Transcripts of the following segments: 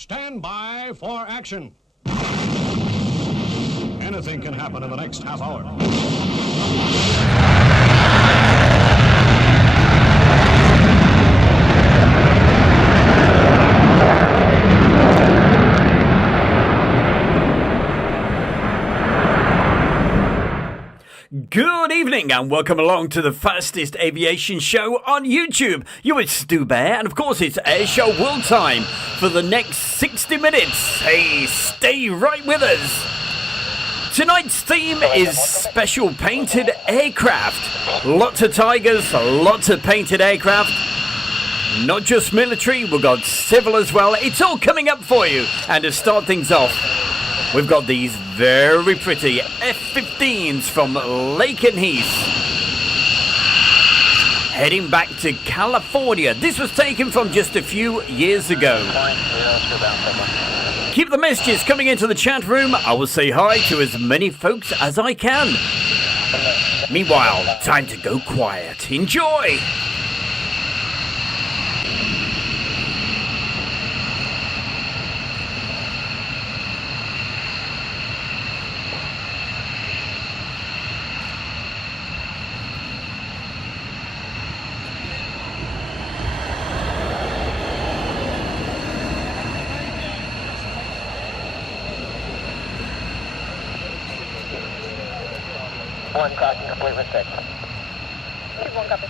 Stand by for action. Anything can happen in the next half hour. Good evening and welcome along to the fastest aviation show on YouTube. You with Stu Bear, and of course it's Airshow World Time for the next 60 minutes. Hey, stay right with us. Tonight's theme is special painted aircraft. Lots of Tigers, lots of painted aircraft. Not just military, we've got civil as well. It's all coming up for you. And to start things off, we've got these very pretty F-15s from Laken Heath. Heading back to California. This was taken from just a few years ago. Keep the messages coming into the chat room. I will say hi to as many folks as I can. Meanwhile, time to go quiet. Enjoy! One crossing complete with 6. One copy.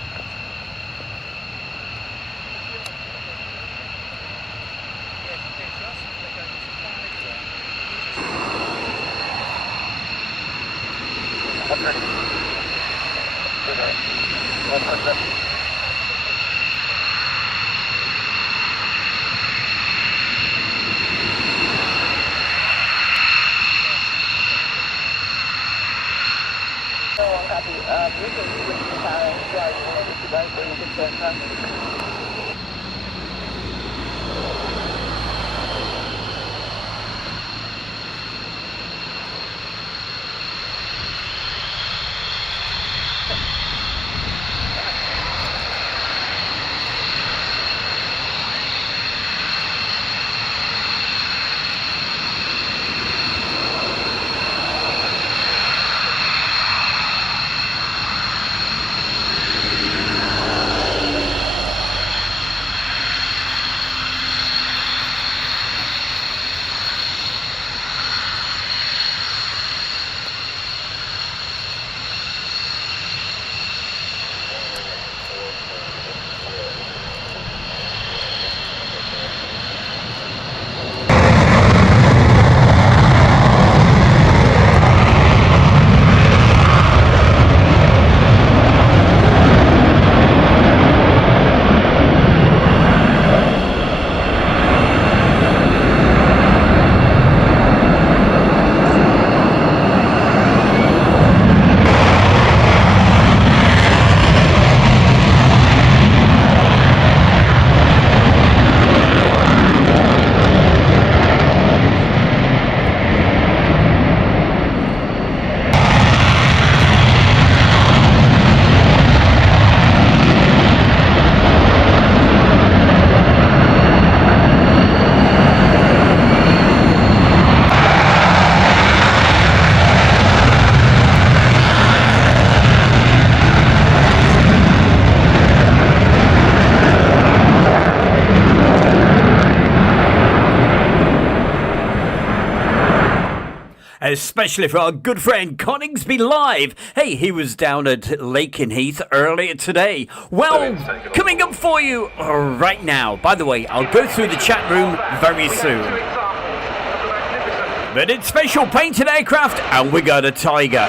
Especially for our good friend Coningsby Live. Hey, he was down at Laken Heath earlier today. Well, coming up for you right now. By the way, I'll go through the chat room very soon. But it's special painted aircraft, and we got a Tiger.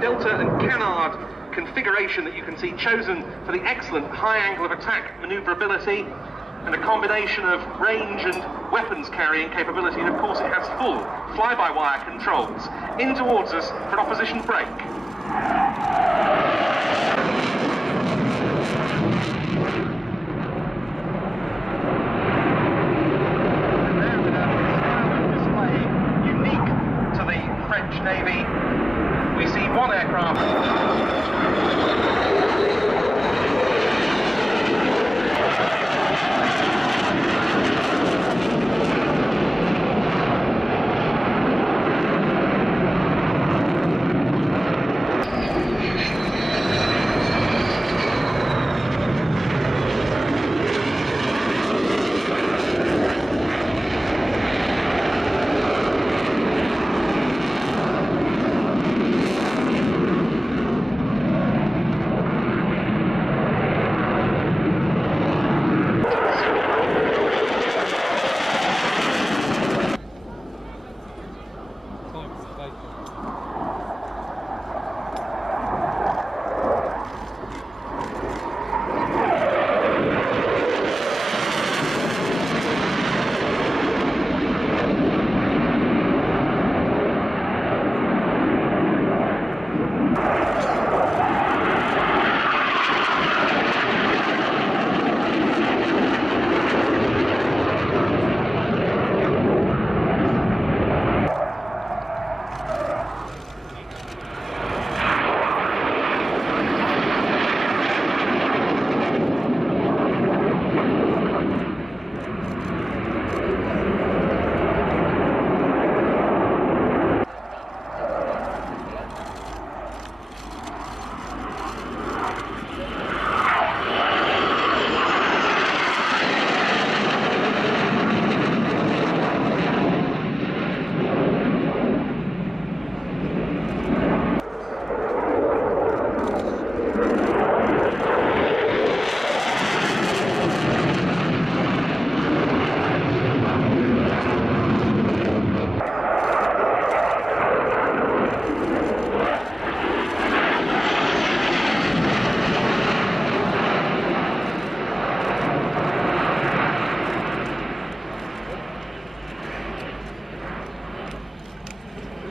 Delta and Canard configuration that you can see chosen for the excellent high angle of attack maneuverability and a combination of range and weapons carrying capability, and of course it has full fly-by-wire controls. In towards us for an opposition break. French Navy. We see one aircraft.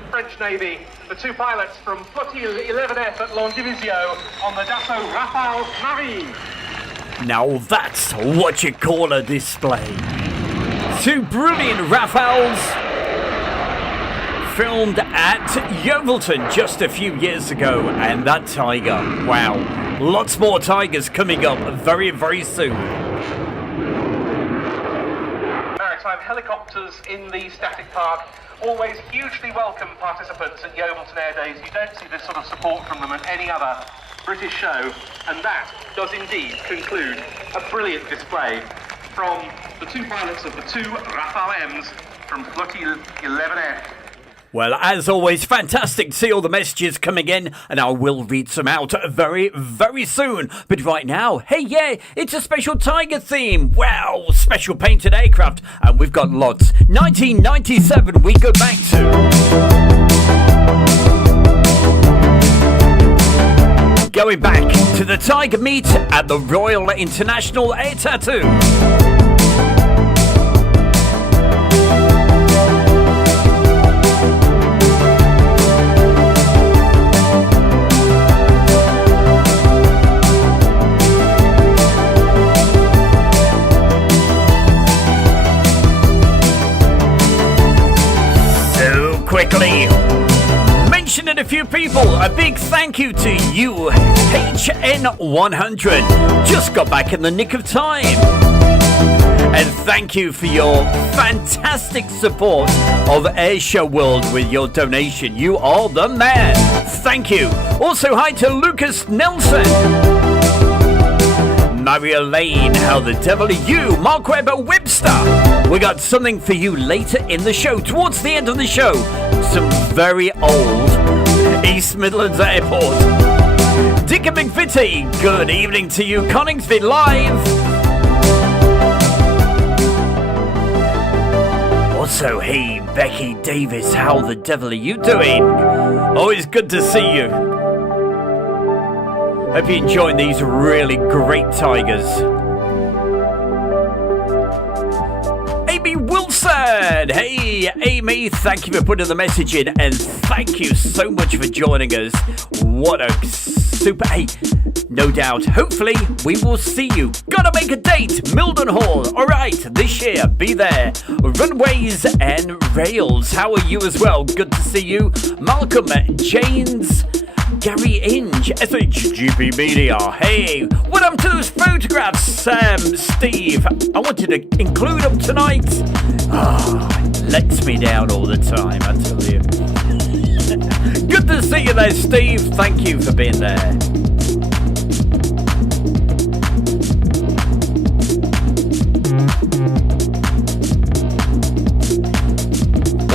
French Navy, the two pilots from Flottille 11F at Landivisiau on the Dassault Rafale Marine. Now that's what you call a display. Two brilliant Rafales filmed at Yeovilton just a few years ago, and that Tiger, wow, lots more Tigers coming up very, very soon. Maritime helicopters in the static park. Always hugely welcome participants at Yeovilton Air Days. You don't see this sort of support from them at any other British show, and that does indeed conclude a brilliant display from the two pilots of the two Rafale M's from Flottille 11F. Well, as always, fantastic to see all the messages coming in, and I will read some out very, very soon. But right now, hey, yeah, it's a special Tiger theme. Wow, special painted aircraft, and we've got lots. 1997, we go back to. Going back to the Tiger meet at the Royal International Air Tattoo. Quickly mentioning a few people, a big thank you to you, HN100, just got back in the nick of time, and thank you for your fantastic support of Airshow World with your donation. You are the man. Thank you. Also hi to Lucas Nelson, Maria Lane, How the Devil Are You, Mark Webber Webster. We got something for you later in the show, towards the end of the show. Some very old East Midlands Airport. Dick and McVitie, good evening to you. Coningsby Live. Also, hey, Becky Davis, how the devil are you doing? Always good to see you. Hope you're enjoying these really great Tigers. Amy Wilson! Hey, Amy, thank you for putting the message in, and thank you so much for joining us. What a super... Hey, no doubt, hopefully, we will see you. Gotta make a date, Mildenhall. Alright, this year, be there. Runways and Rails, how are you as well? Good to see you. Malcolm, Janes... Gary Inge, SHGP Media. Hey, what happened to those photographs, Steve? I wanted to include them tonight. Lets me down all the time, I tell you. Good to see you there, Steve. Thank you for being there.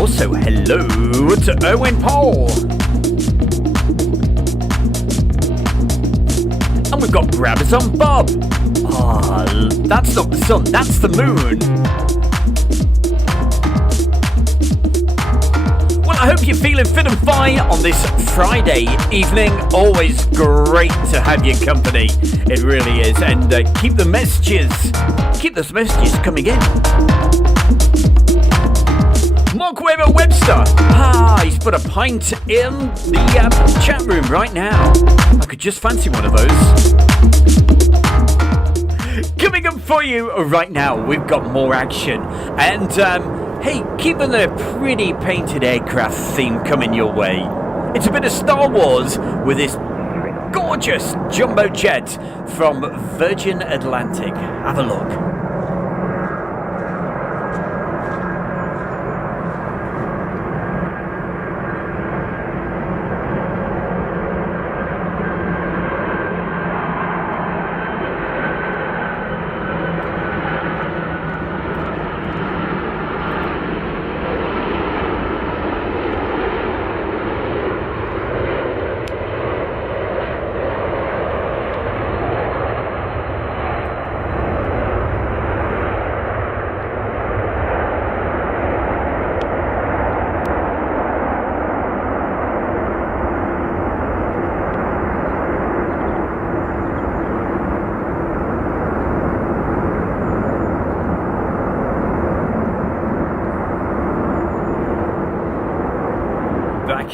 Also, hello to Owen Paul. And we've got Brabazon Bob. That's not the sun, that's the moon. Well, I hope you're feeling fit and fine on this Friday evening. Always great to have your company. It really is. And keep those messages coming in. Mark Webster. He's put a pint in the chat room right now. I could just fancy one of those. Coming up for you right now, we've got more action. And, hey, keeping the pretty painted aircraft theme coming your way. It's a bit of Star Wars with this gorgeous jumbo jet from Virgin Atlantic. Have a look.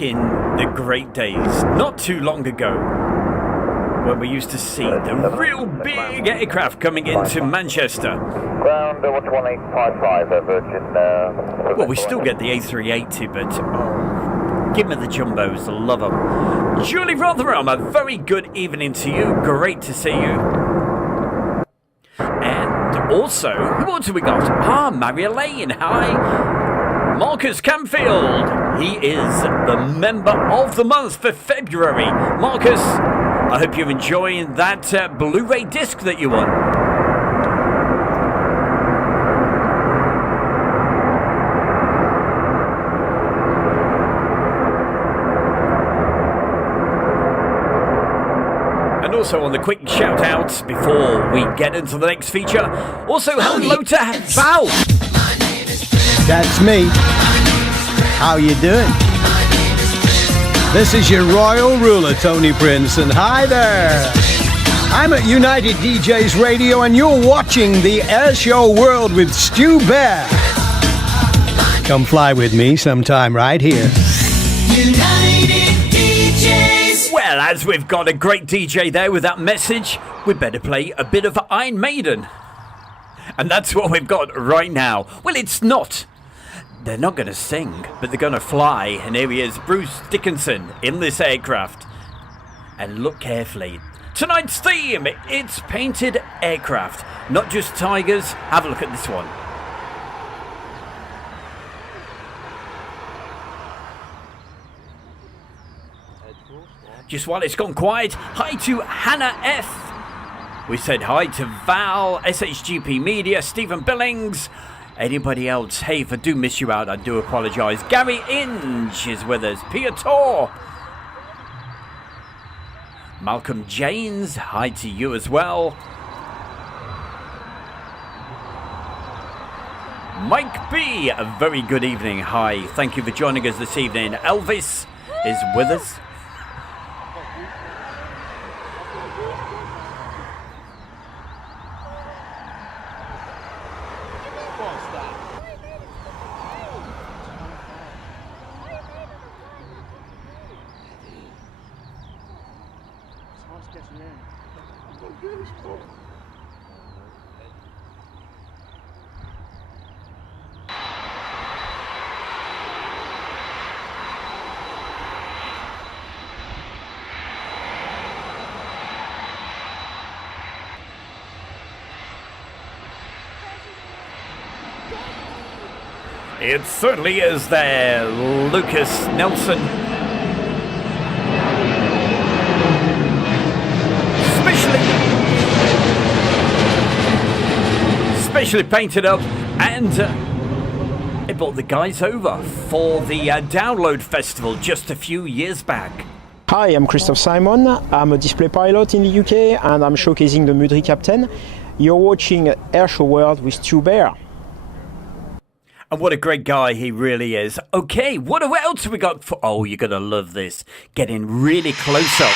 In the great days, not too long ago, when we used to see the real big aircraft coming into Manchester. Ground 1855, Virgin. Well, we still get the A380, but give me the jumbos, love them. Julie Rotherham, a very good evening to you. Great to see you. And also, who else have we got? Maria Lane, hi. Marcus Camfield. He is the member of the month for February. Marcus, I hope you're enjoying that Blu-ray disc that you won. And also on the quick shout-outs before we get into the next feature. Also, hello to Val. That's me. How you doing? This is your royal ruler, Tony Prince, and hi there. I'm at United DJs Radio, and you're watching the Air Show World with Stu Bear. Come fly with me sometime right here. United DJs. Well, as we've got a great DJ there with that message, we better play a bit of Iron Maiden. And that's what we've got right now. Well, it's not. They're not going to sing, but they're going to fly. And here he is, Bruce Dickinson, in this aircraft. And look carefully. Tonight's theme, it's painted aircraft, not just tigers. Have a look at this one. Just while it's gone quiet, hi to Hannah F. We said hi to Val, SHGP Media, Stephen Billings. Anybody else? Hey, if I do miss you out, I do apologise. Gary Inge is with us. Pia Tor. Malcolm Janes, hi to you as well. Mike B, a very good evening. Hi, thank you for joining us this evening. Elvis is with us. It certainly is there, Lucas Nelson. Specially painted up, and it brought the guys over for the Download Festival just a few years back. Hi, I'm Christoph Simon. I'm a display pilot in the UK and I'm showcasing the Mudry Captain. You're watching Airshow World with Stu Bear. And what a great guy he really is. Okay, what else have we got for... Oh, you're going to love this. Getting really close up.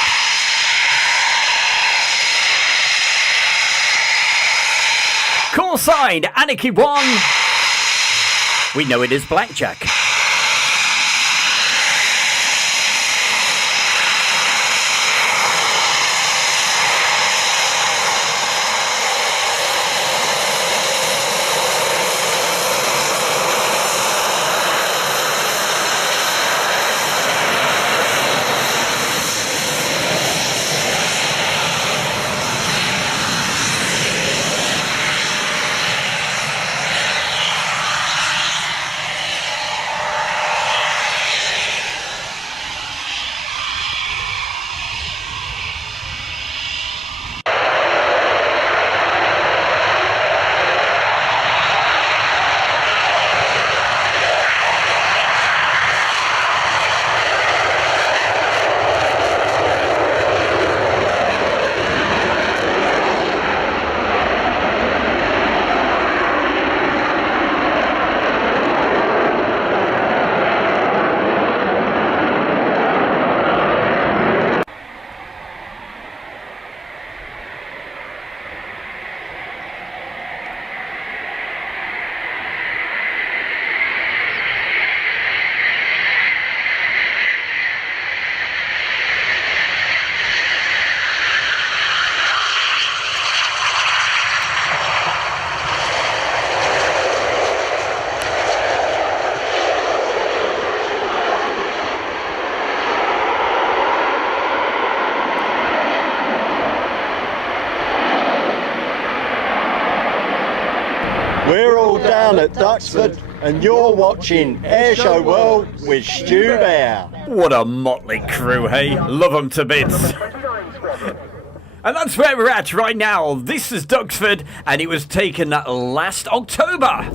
Call sign, Anarchy 1. We know it is Blackjack. We're all down at Duxford and you're watching Airshow World with Stu Bear. What a motley crew, hey? Love them to bits. And that's where we're at right now. This is Duxford, and it was taken last October.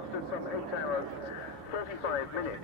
lasted some 8 hours, 45 minutes.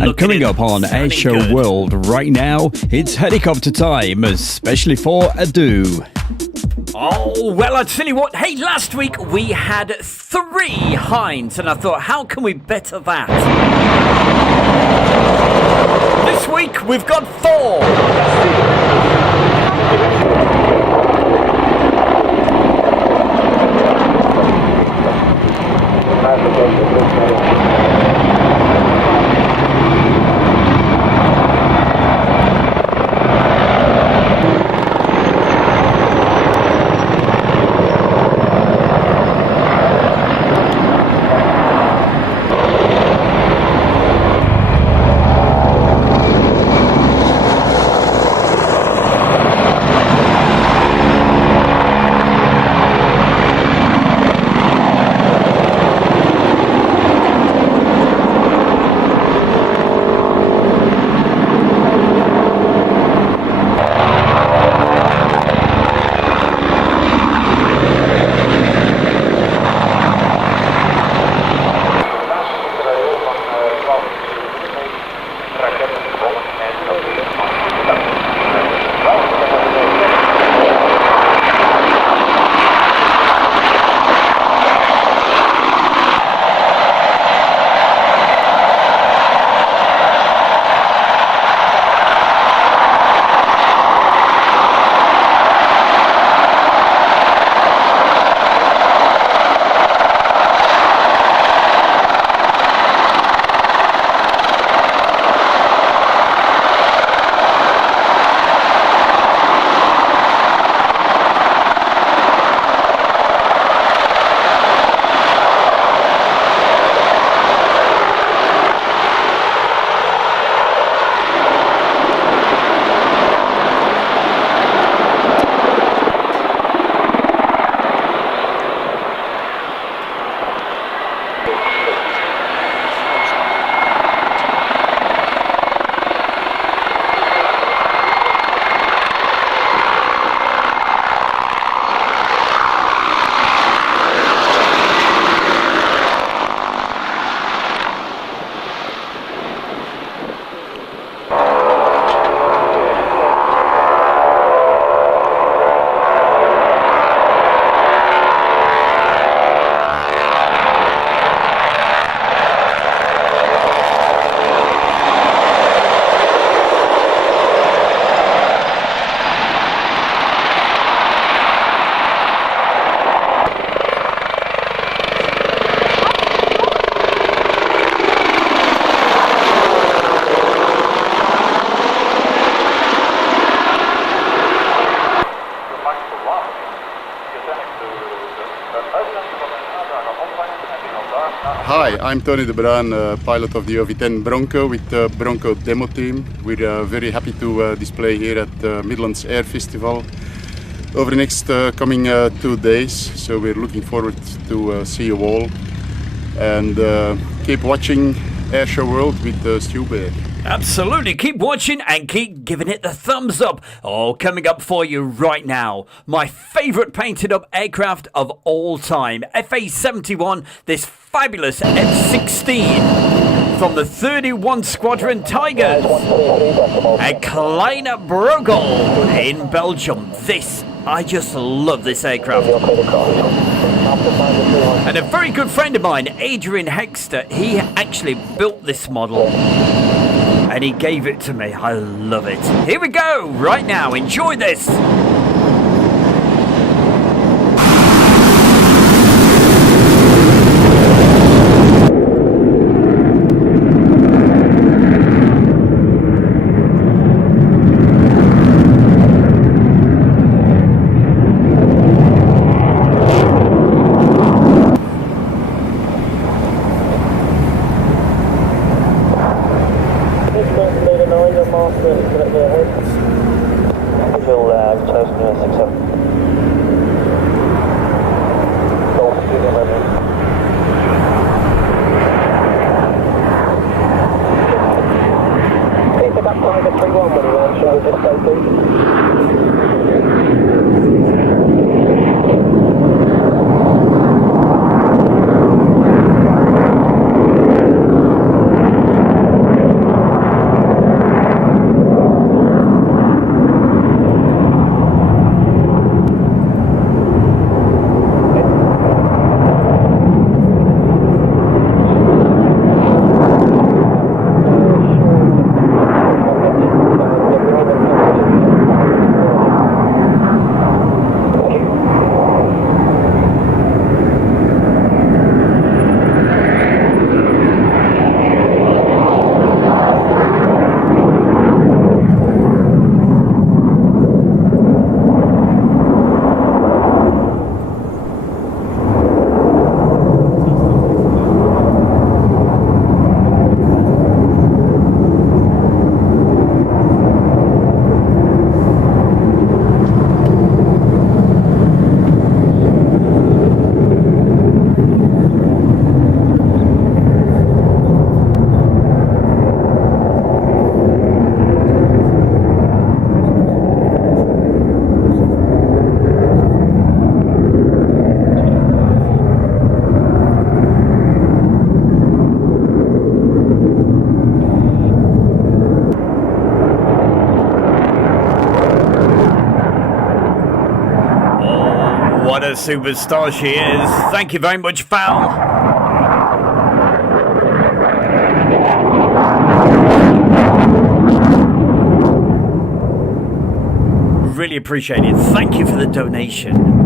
And coming up on Airshow World right now, it's helicopter time, especially for Adu. Oh, well, I tell you what. Hey, last week we had 3 hinds, and I thought, how can we better that? This week we've got 4. Hi, I'm Tony de Bruin, pilot of the OV10 Bronco with the Bronco demo team. We're very happy to display here at the Midlands Air Festival over the next coming 2 days. So we're looking forward to see you all, and keep watching Airshow World with Stu Bear. Absolutely, keep watching and keep giving it the thumbs up. Oh, coming up for you right now, my favourite painted up aircraft of all time, FA-71, this fabulous F-16 from the 31 Squadron Tigers at Kleine-Brogel in Belgium. I just love this aircraft. And a very good friend of mine, Adrian Hexter, he actually built this model and he gave it to me. I love it. Here we go, right now. Enjoy this. What a superstar she is. Thank you very much, Val. Really appreciate it. Thank you for the donation.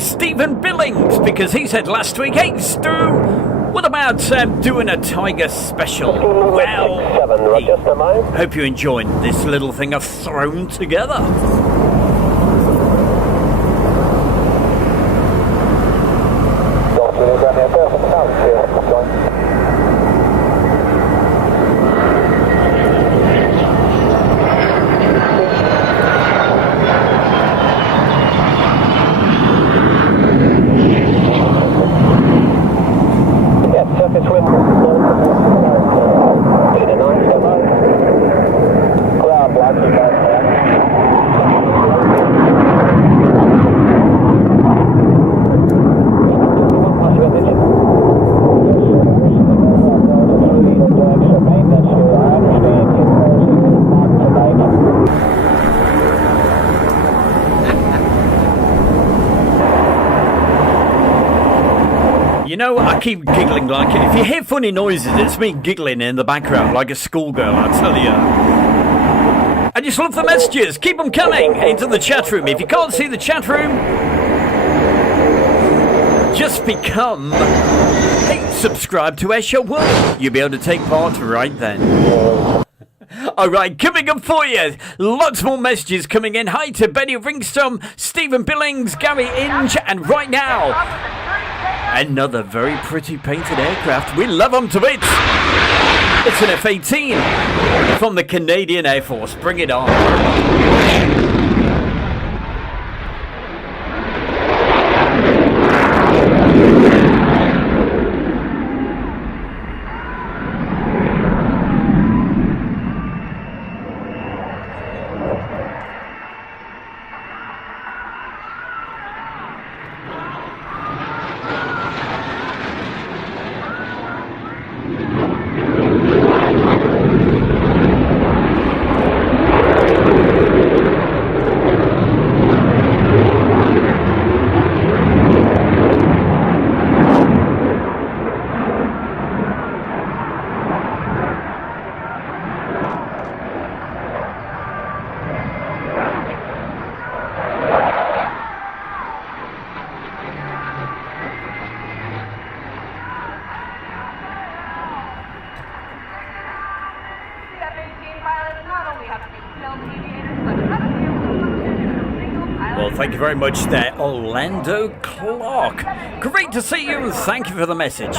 Stephen Billings, because he said last week, hey Stu, what about doing a Tiger special? Well, hope you enjoyed this little thing I've thrown together. You know, I keep giggling like it. If you hear funny noises, it's me giggling in the background like a schoolgirl, I tell you. And just love the messages. Keep them coming into the chat room. If you can't see the chat room, just become subscribe to Airshow World. You'll be able to take part right then. All right, coming up for you. Lots more messages coming in. Hi to Benny Ringstrom, Stephen Billings, Gary Inge, and right now, another very pretty painted aircraft. We love them to bits. It's an F-18 from the Canadian Air Force. Bring it on. Thank you very much there, Orlando Clark. Great to see you and thank you for the message.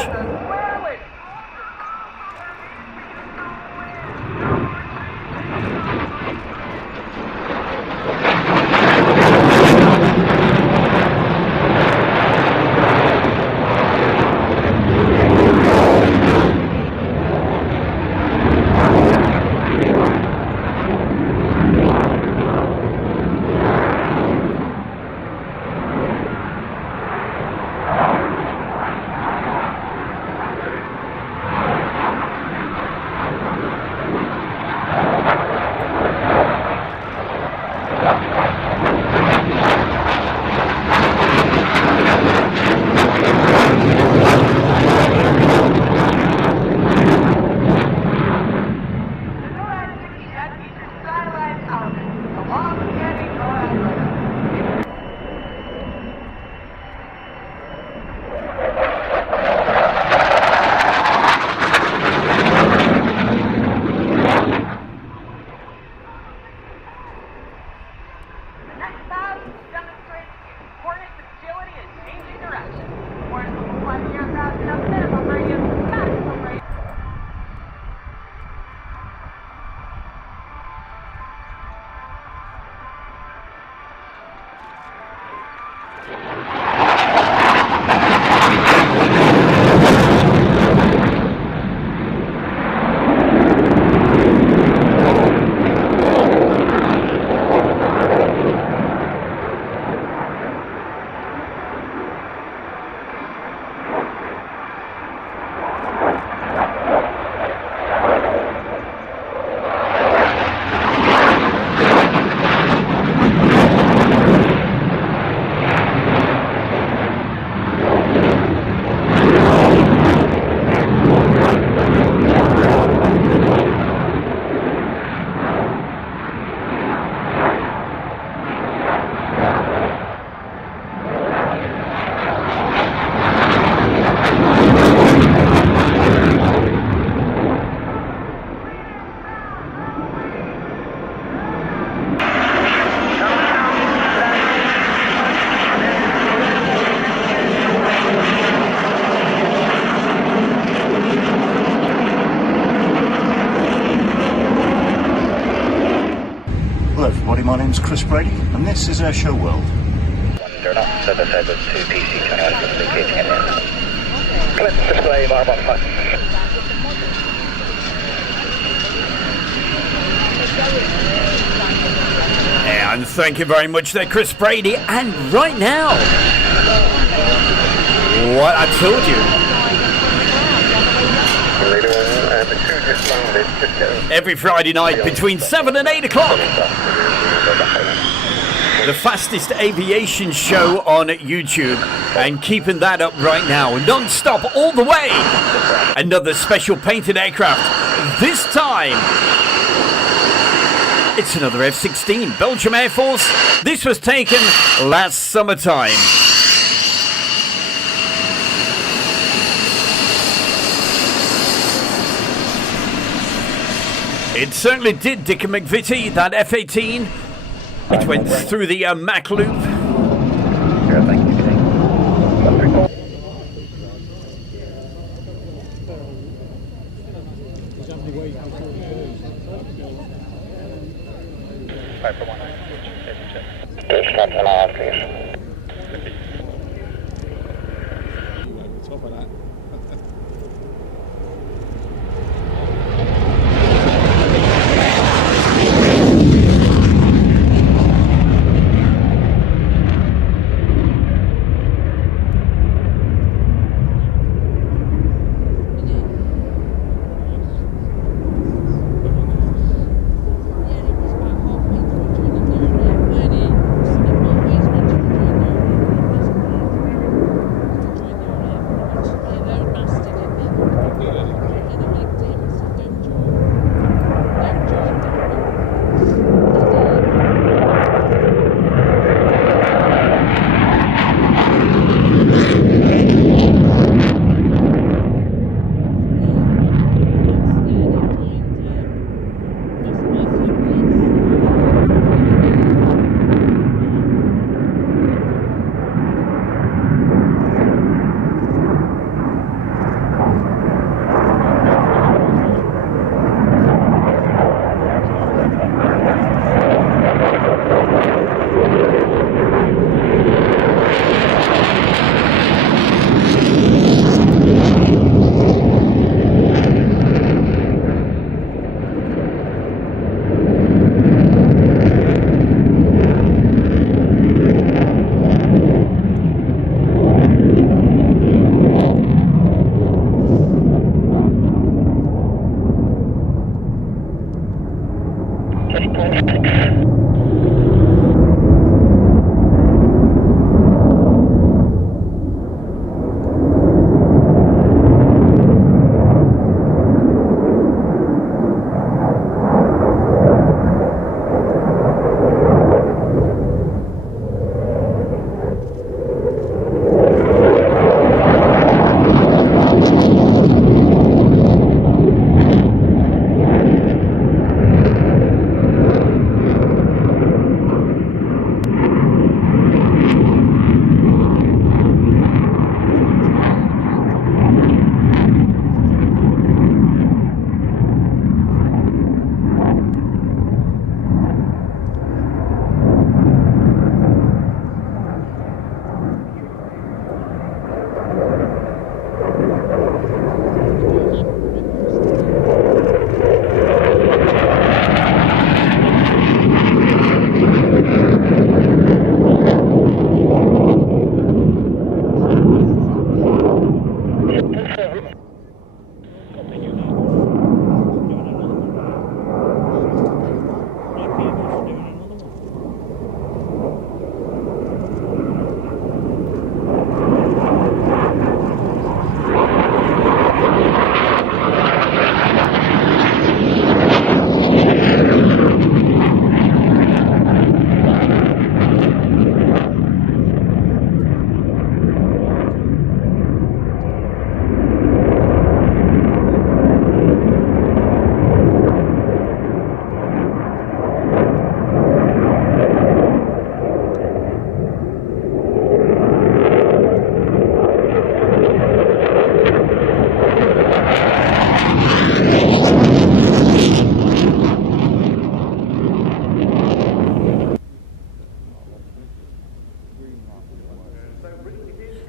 My name's Chris Brady, and this is Airshow World. Turn up, 772 PC, turn out from the engaging in there. Clip display, bar 15. And thank you very much there, Chris Brady. And right now, what I told you. Every Friday night between 7 and 8 o'clock. The fastest aviation show on YouTube. And keeping that up right now. Non-stop all the way. Another special painted aircraft. This time It's another F-16, Belgium Air Force. This was taken last summertime. It certainly did, Dick and McVitie, that F-18. It went through the Mach loop. Thank you, King.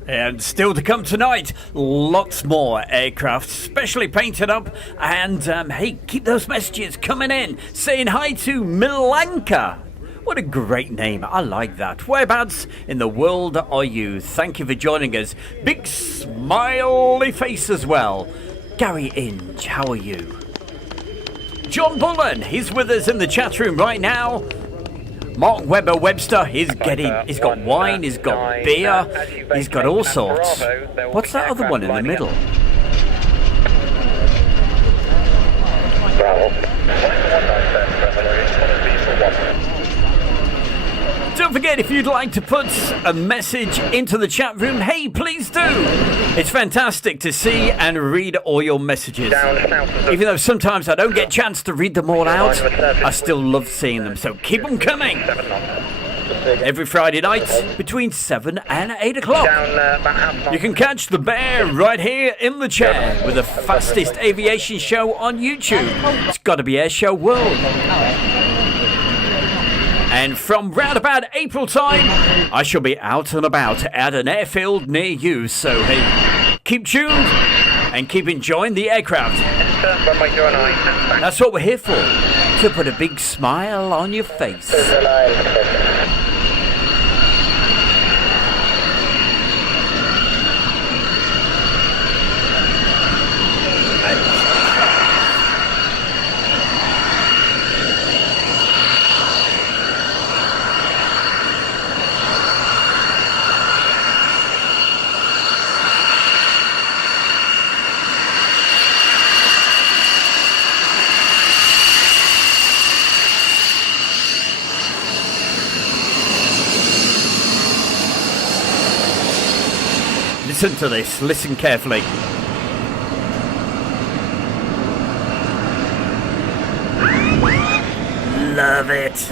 And still to come tonight, lots more aircraft specially painted up. And hey, keep those messages coming in, saying hi to Milanka. What a great name. I like that. Whereabouts in the world are you? Thank you for joining us. Big smiley face as well. Gary Inge, how are you? John Bullen, he's with us in the chat room right now. Mark Webber Webster, he's got wine, he's got beer, he's got all sorts. What's that other one in the middle? Bravo. Don't forget, if you'd like to put a message into the chat room, hey, please do. It's fantastic to see and read all your messages. Even though sometimes I don't get a chance to read them all out, I still love seeing them, so keep them coming. Every Friday night between 7 and 8 o'clock. You can catch the bear right here in the chair with the fastest aviation show on YouTube. It's got to be Airshow World. And from round about April time, I shall be out and about at an airfield near you. So, hey, keep tuned and keep enjoying the aircraft. That's what we're here for, to put a big smile on your face. Listen to this, listen carefully. Love it.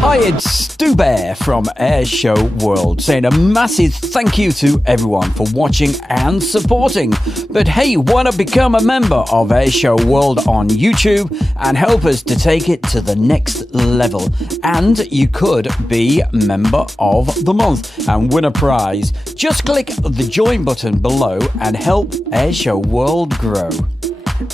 Hi, it's Stu Bear from Airshow World, saying a massive thank you to everyone for watching and supporting. But hey, why not become a member of Airshow World on YouTube and help us to take it to the next level? And you could be Member of the Month and win a prize. Just click the join button below and help Airshow World grow.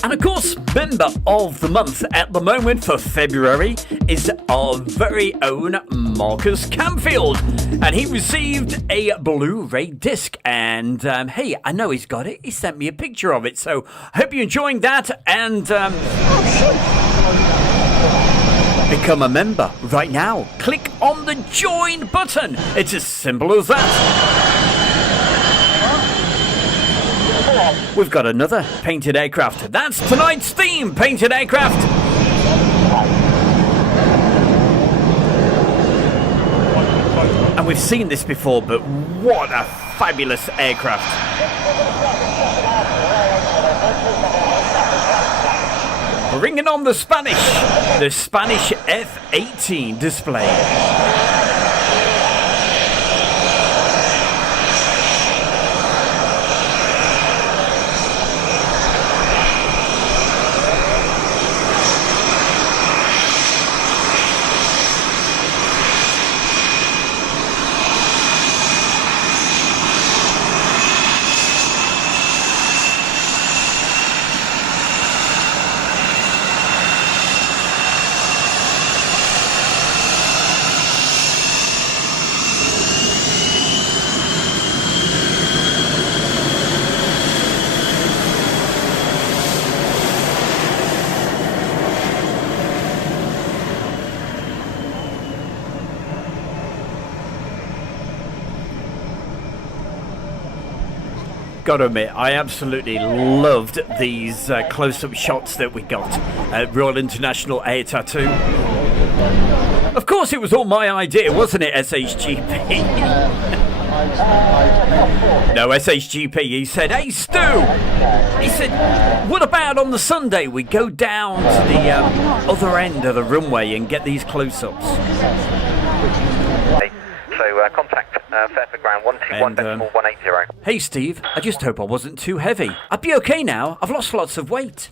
And of course, Member of the Month at the moment for February is our very own Marcus Camfield. And he received a Blu-ray disc. And hey, I know he's got it. He sent me a picture of it. So I hope you're enjoying that. And become a member right now. Click on the join button. It's as simple as that. We've got another painted aircraft. That's tonight's theme, painted aircraft. And we've seen this before, but what a fabulous aircraft. Bringing on the Spanish F-18 display. Gotta admit, I absolutely loved these close-up shots that we got at Royal International Air Tattoo. Of course, it was all my idea, wasn't it, SHGP? No, SHGP, he said, hey, Stu! He said, what about on the Sunday we go down to the other end of the runway and get these close-ups? So contact Fairford Ground 121.180. Hey Steve, I just hope I wasn't too heavy. I'd be okay now. I've lost lots of weight.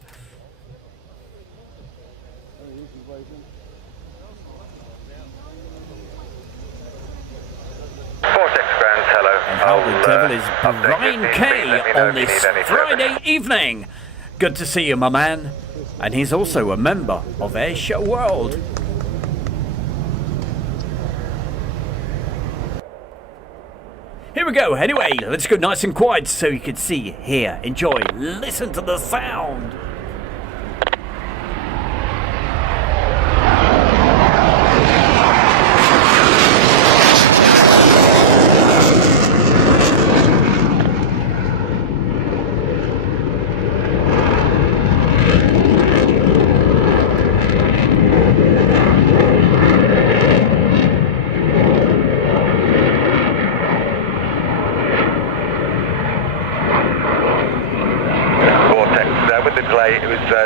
And how the devil is Brian Kay on this Friday evening. Good to see you, my man. And he's also a member of Airshow World. Here we go. Anyway, let's go nice and quiet so you can see, hear, enjoy, listen to the sound.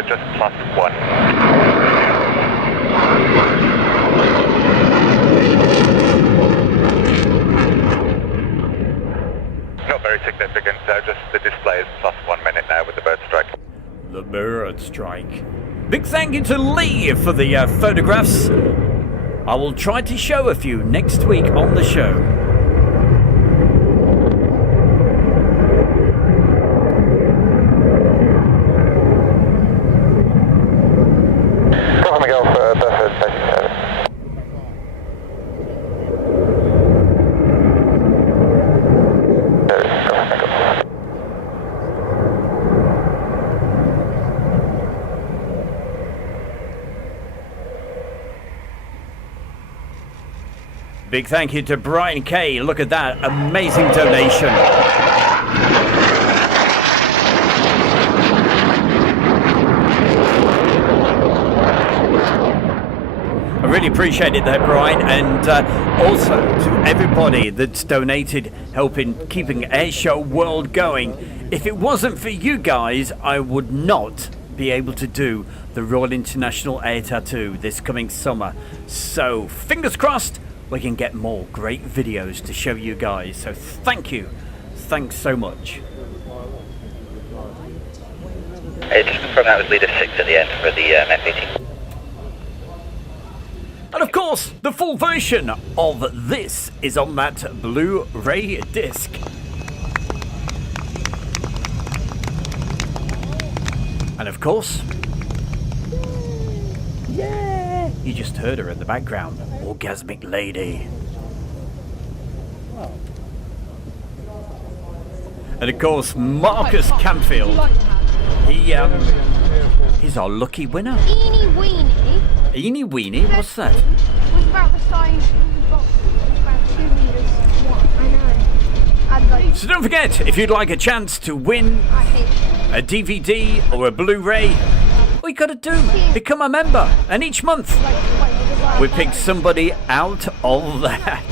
just +1. Not very significant, just the display is +1 minute now with the bird strike. The bird strike. Big thank you to Lee for the photographs. I will try to show a few next week on the show. Big thank you to Brian K. Look at that amazing donation. I really appreciate it there, Brian, and also to everybody that's donated, helping keeping Airshow World going. If it wasn't for you guys, I would not be able to do the Royal International Air Tattoo this coming summer. So, fingers crossed, we can get more great videos to show you guys. So thank you. Thanks so much. Just confirm that was leader 6 at the end for the MET meeting. And of course, the full version of this is on that Blu-ray disc. And of course, yeah, you just heard her in the background. Orgasmic Lady. And of course, Marcus Camfield. He's our lucky winner. Eeny Weeny. Eeny Weeny? What's that? Was about the size of the box. It was about 2 meters. I know. So don't forget, if you'd like a chance to win a DVD or a Blu-ray, all you gotta do, become a member. And each month, we pick somebody out of that.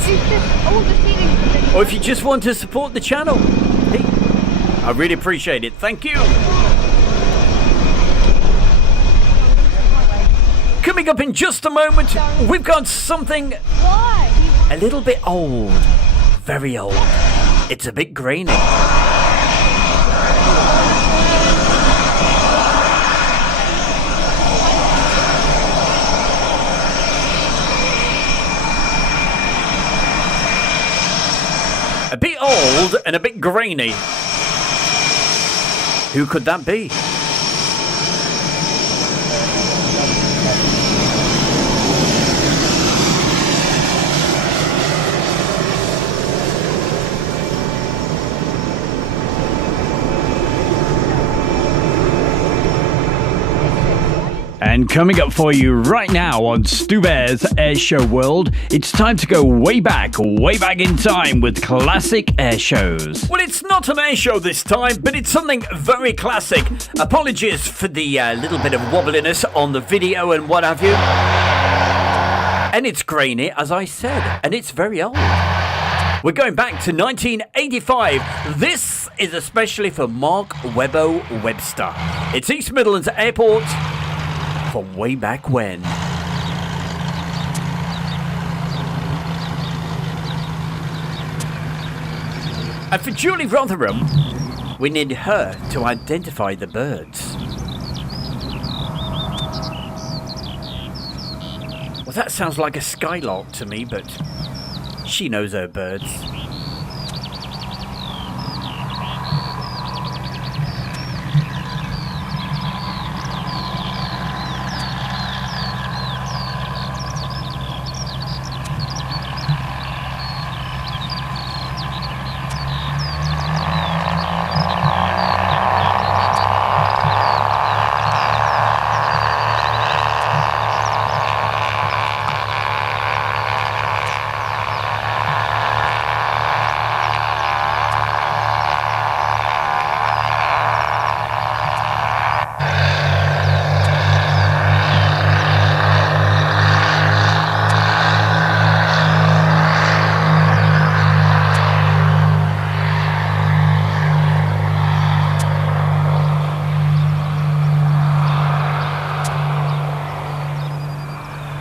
Or if you just want to support the channel, hey, I really appreciate it. Thank you. Coming up in just a moment, we've got something a little bit old. Very old. It's a bit grainy. A bit old and a bit grainy. Who could that be? And coming up for you right now on Stu Bear's Airshow World, it's time to go way back in time with classic air shows. Well, it's not an air show this time, but it's something very classic. Apologies for the little bit of wobbliness on the video and what have you. And it's grainy, as I said, and it's very old. We're going back to 1985. This is especially for Mark Webbo Webster. It's East Midlands Airport. From way back when. And for Julie Rotherham, we need her to identify the birds. Well, that sounds like a skylark to me, but she knows her birds.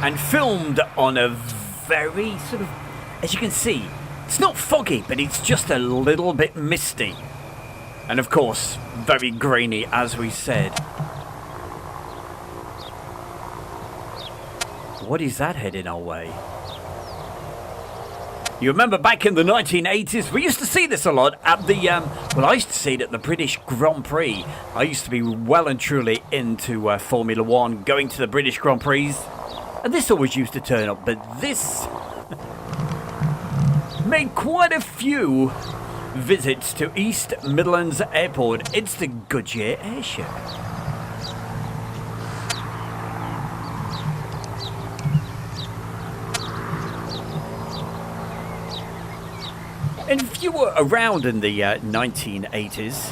and filmed on a very sort of, as you can see, it's not foggy, but it's just a little bit misty. And of course, very grainy, as we said. What is that heading our way? You remember back in the 1980s, we used to see this a lot at the, well, I used to see it at the British Grand Prix. I used to be well and truly into Formula One, going to the British Grand Prix. And this always used to turn up, but this made quite a few visits to East Midlands Airport. It's the Goodyear Airship. And if you were around in the 1980s,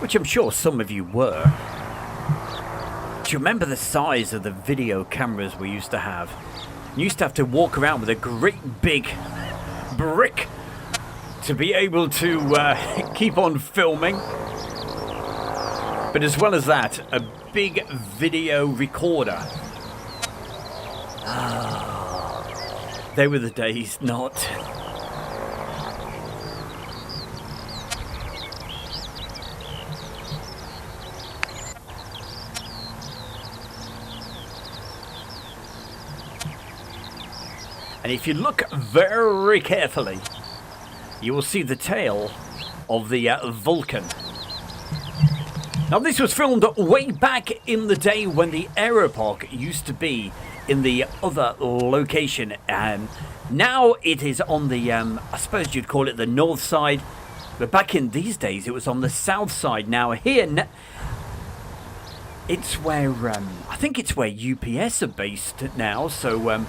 which I'm sure some of you were, do you remember the size of the video cameras we used to have? You used to have to walk around with a great big brick to be able to keep on filming. But as well as that, a big video recorder. Ah, they were the days, not. And if you look very carefully, you will see the tail of the Vulcan. Now, this was filmed way back in the day when the Aeropark used to be in the other location. Now it is on the, I suppose you'd call it the north side. But back in these days, it was on the south side. Now here, it's where, I think it's where UPS are based now. So,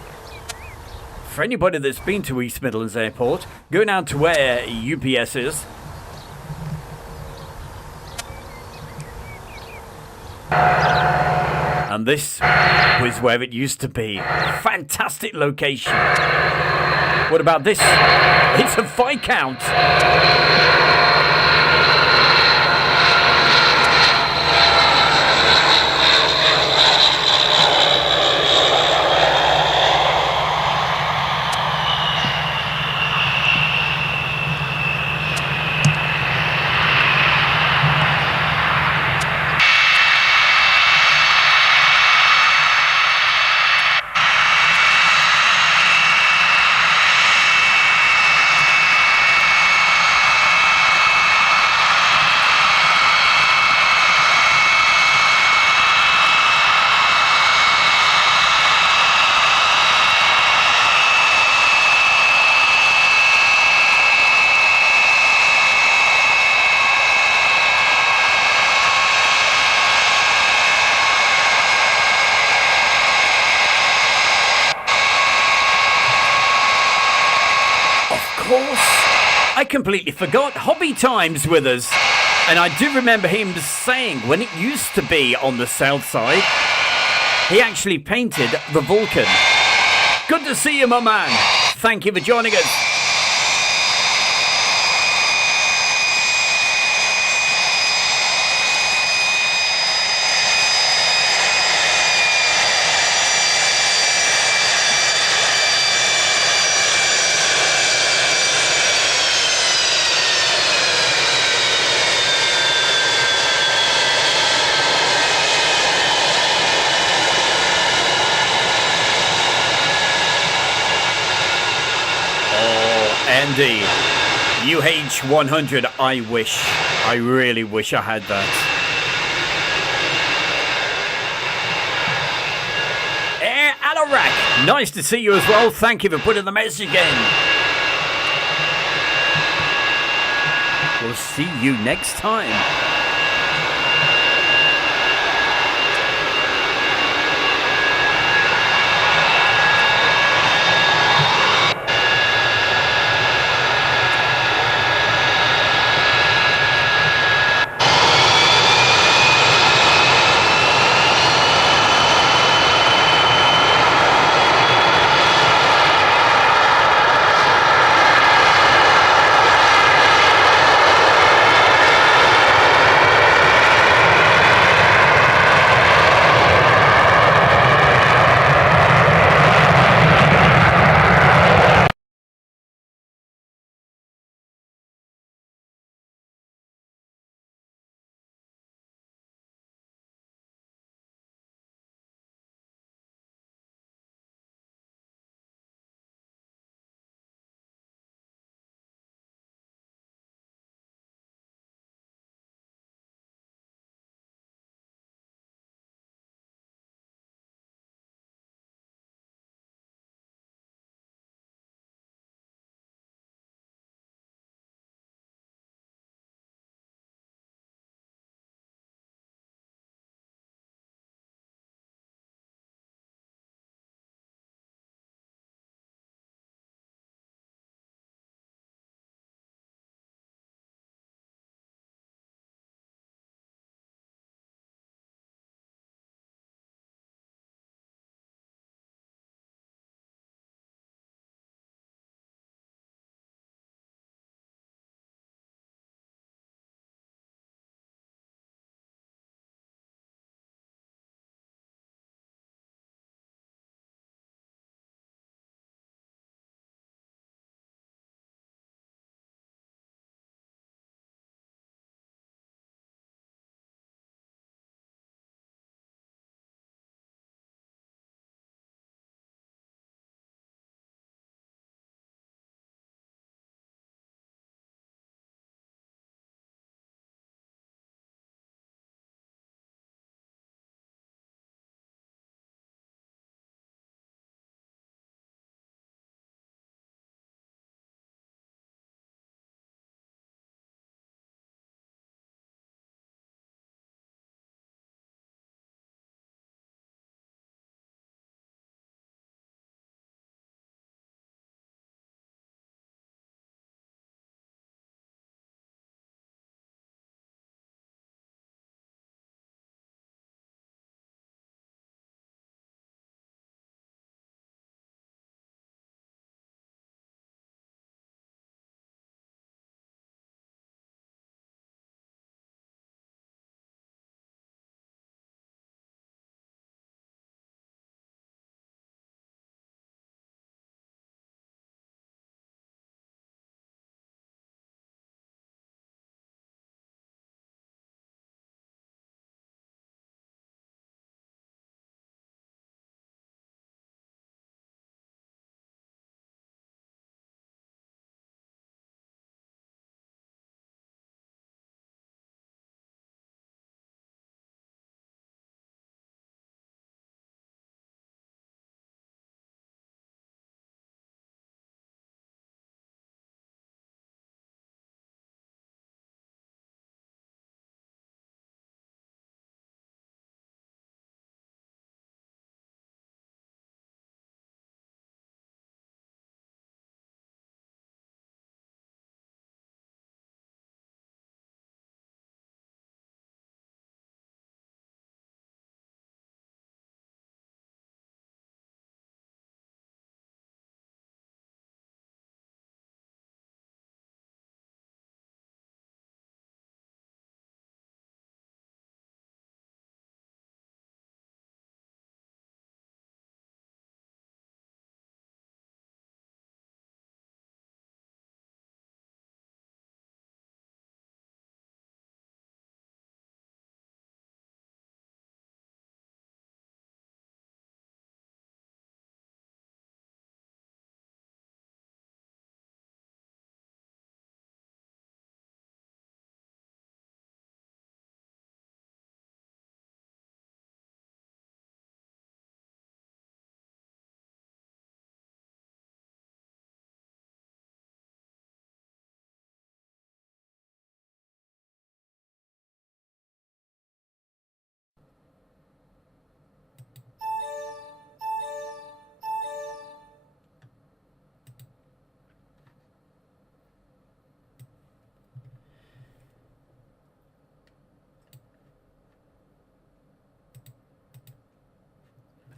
for anybody that's been to East Midlands Airport, go down to where UPS is. And this was where it used to be. Fantastic location. What about this? It's a Viscount. I completely forgot Hobby Time's with us, and I do remember him saying when it used to be on the south side, he actually painted the Vulcan. Good to see you, my man. Thank you for joining us. Andy, UH100, I really wish I had that. Air Alarak, nice to see you as well. Thank you for putting the message in. We'll see you next time.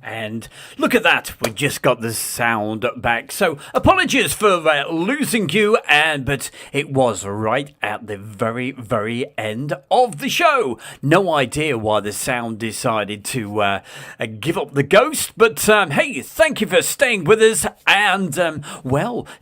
And look at that, we just got the sound back. So apologies for losing you, but it was right at the very, very end of the show. No idea why the sound decided to give up the ghost, but hey, thank you for staying with us. And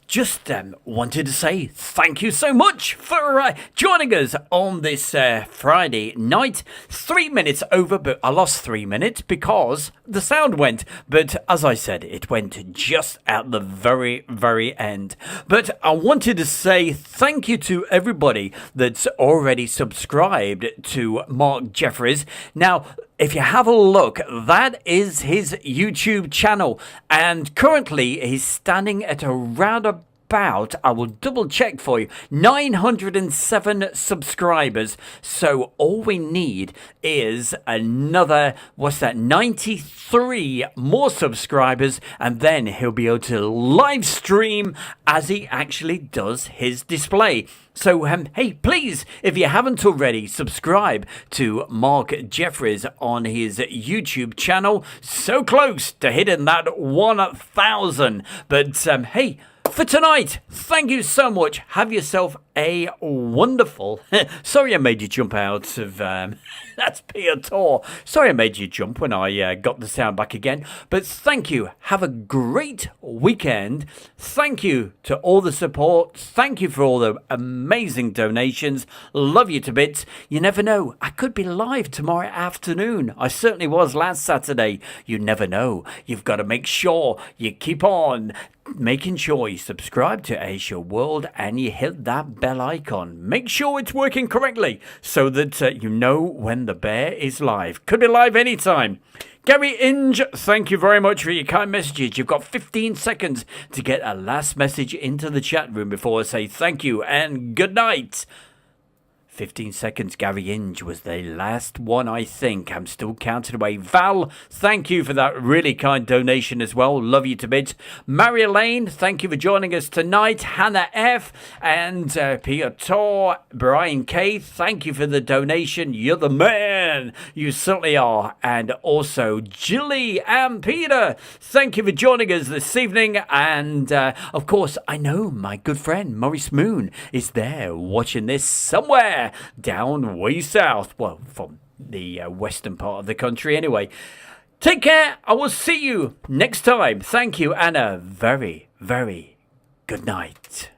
just wanted to say thank you so much for joining us on this Friday night. 3 minutes over, but I lost 3 minutes because the sound went, but as I said, it went just at the very, very end. But I wanted to say thank you to everybody that's already subscribed to Mark Jeffries. Now, if you have a look, that is his YouTube channel, and currently he's standing at around about, I will double check for you, 907 subscribers. So all we need is another, 93 more subscribers, and then he'll be able to live stream as he actually does his display. So, hey, please, if you haven't already, subscribe to Mark Jeffries on his YouTube channel. So close to hitting that 1,000. But, hey, for tonight, thank you so much. Have yourself a wonderful... Sorry I made you jump out of... that's Peter Tor. Sorry I made you jump when I got the sound back again. But thank you. Have a great weekend. Thank you to all the support. Thank you for all the amazing donations. Love you to bits. You never know. I could be live tomorrow afternoon. I certainly was last Saturday. You never know. You've got to make sure you keep on making sure you subscribe to Asia World and you hit that bell icon. Make sure it's working correctly so that you know when the bear is live. Could be live anytime. Gary Inge, thank you very much for your kind messages. You've got 15 seconds to get a last message into the chat room before I say thank you and good night. 15 seconds, Gary Inge was the last one, I think. I'm still counting away. Val, thank you for that really kind donation as well. Love you to bits. Mary Elaine, thank you for joining us tonight. Hannah F. and Peter Tor. Brian K, thank you for the donation. You're the man. You certainly are. And also Jilly and Peter, thank you for joining us this evening. And of course, I know my good friend Maurice Moon is there watching this somewhere down way south, well, from the western part of the country anyway. Take care. I will see you next time. Thank you, and a very, very good night.